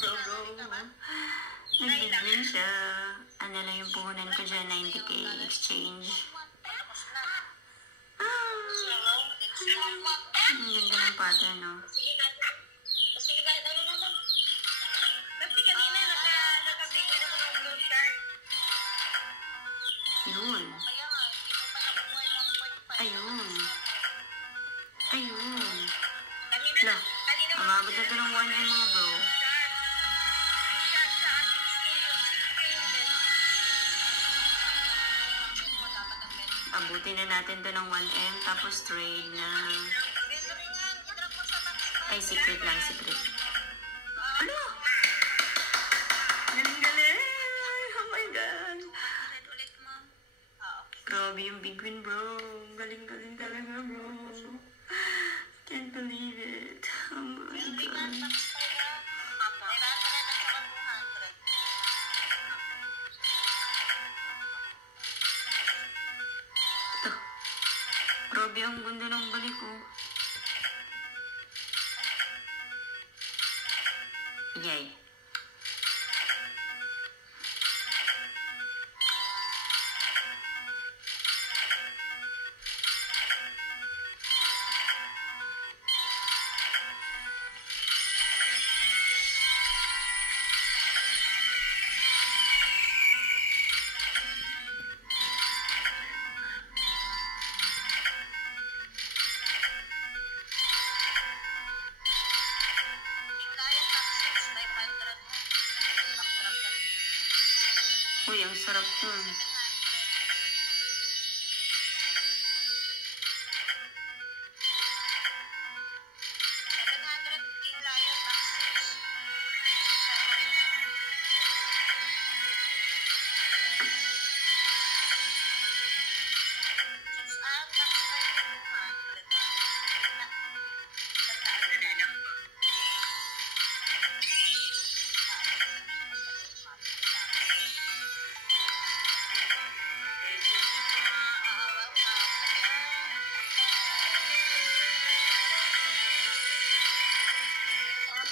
bro. Nag-win siya. Ano lang yung puhunan ko dyan, 90k exchange. Ang ganda ng pattern, no? Sige, kahit ano naman. Kasi kanina, nakabigay na ko ng blue shirt. Yun. Kaya nga, hindi mo pala kukuha yung 1.5. Ayun. Kanina, Umabot na ito ng 1M mga bro. Abutin na natin ito ng 1M, tapos trade na... Ay, secret lang, secret. Ano? Galing! Oh my God! Grabe yung big win, bro. Galing-galing talaga, bro. Can't believe it. Oh my God. Grabe ang ganda ng balik ko. Yay. Uy, ang sarap to.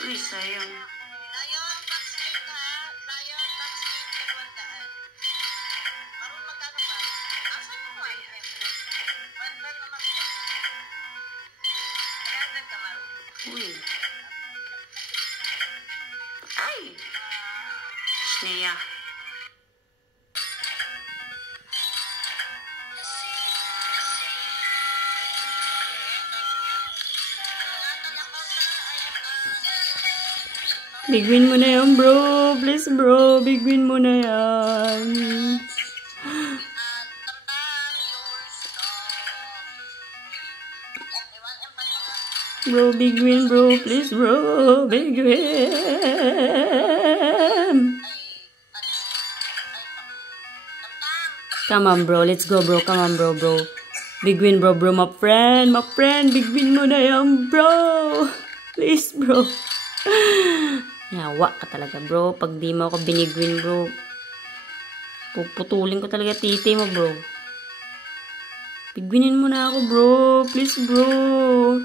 Uy, sayang. Lion, backstage ka. Lion, backstage ka 100. Maroon magkano ba? Asan mo 100? 100 naman yan. 300 ka maroon. Uy. Ay! Shneya. Big win mo na yan, bro. Please, bro. Big win mo na yan. Bro, big win, bro. Please, bro. Big win. Come on, bro. Let's go, bro. Come on, bro, bro. Big win, bro, bro. My friend. My friend. Big win mo na yan, bro. Please, bro. Yawa ka talaga, bro. Pag di mo ako binigwin, bro, puputulin ko talaga titi mo, bro. Bigwinin mo na ako, bro. Please, bro.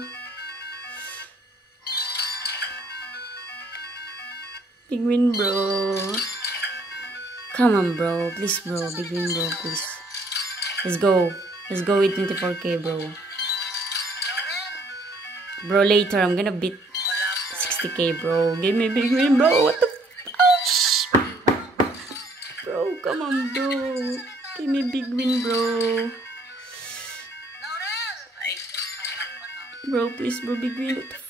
Bigwin, bro. Come on, bro. Please, bro. Bigwin, bro. Please. Let's go. Let's go with 24k, bro. Bro, later, I'm gonna beat 60k, bro. Give me big win, bro. What the f... Bro, come on, bro. Give me big win, bro. Bro, please, bro. Big win. What the f...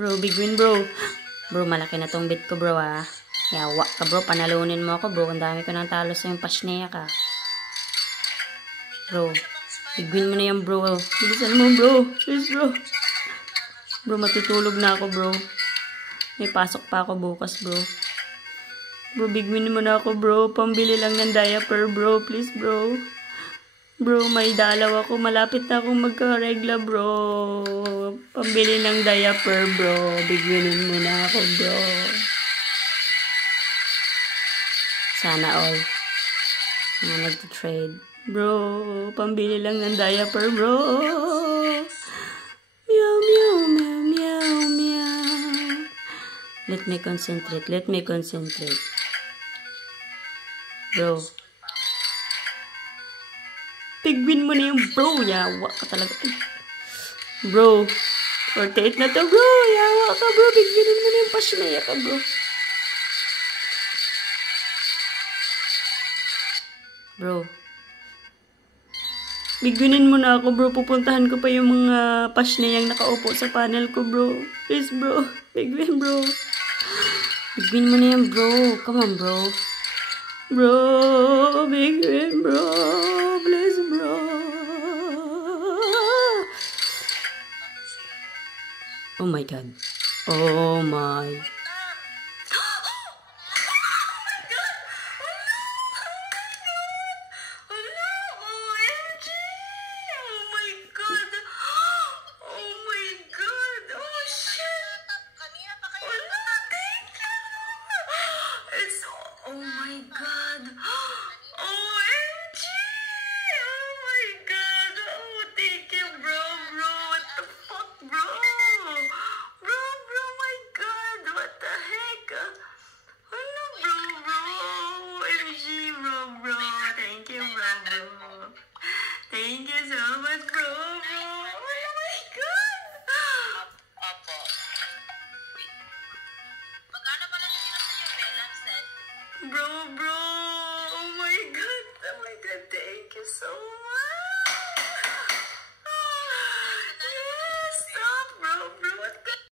Bro, big win, bro. Bro, malaki na tong bet ko, bro, ah. Yawa ka, bro. Panalunin mo ako, bro. Ang dami ko nang talo sa yung pasneya ka. Bro, bigwin mo na yan, bro. Bilisan mo, bro. Please, bro. Bro, matutulog na ako, bro. May pasok pa ako bukas, bro. Bro, bigwin mo na ako, bro. Pambili lang ng diaper, bro. Please, bro. Bro, may dalaw ako. Malapit na akong magkaregla, bro. Pambili ng diaper, bro. Bigwinin mo na ako, bro. Sana all. Mga nag-trade. Bro, pambili lang ng diaper, bro. Meow, meow, meow, meow, meow. Let me concentrate. Let me concentrate. Bro. Bigwin mo na yung bro. Yawa ka talaga. Bro. 48 na to, bro. Yawa ka, bro. Bigwinin mo na yung pasnaya ka, bro. Bro. Bigwinin mo na ako, bro. Pupuntahan ko pa yung mga pasnayang nakaupo sa panel ko, bro. Please, bro. Bigwin, bro. Bigwin mo na yan, bro. Come on, bro. Bro. Bigwin, bro. Please, bro. Oh my God. Oh my. Thank you so much, bro. Oh my God. Opo. Magkano pala nila sa iyo, Bella? Bro. Oh my God. Thank you so much.